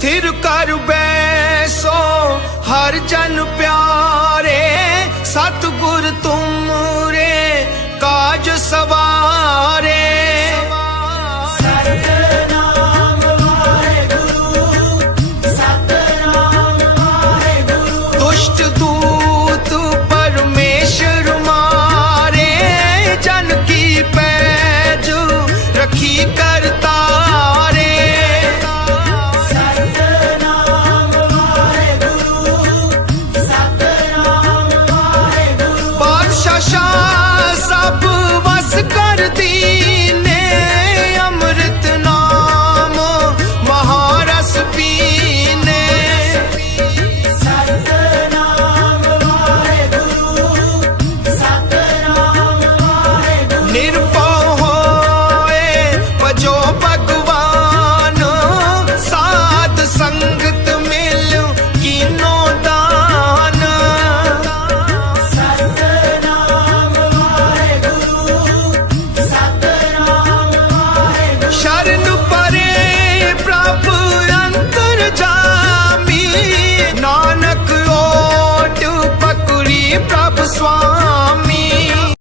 स्थिर कर बैसो हर जन प्यारे सतगुर तुम रे काज सवारे परमेश्वर मारे जन की पैज रखी कर जामी। नानक ओट पकु प्रभु स्वामी।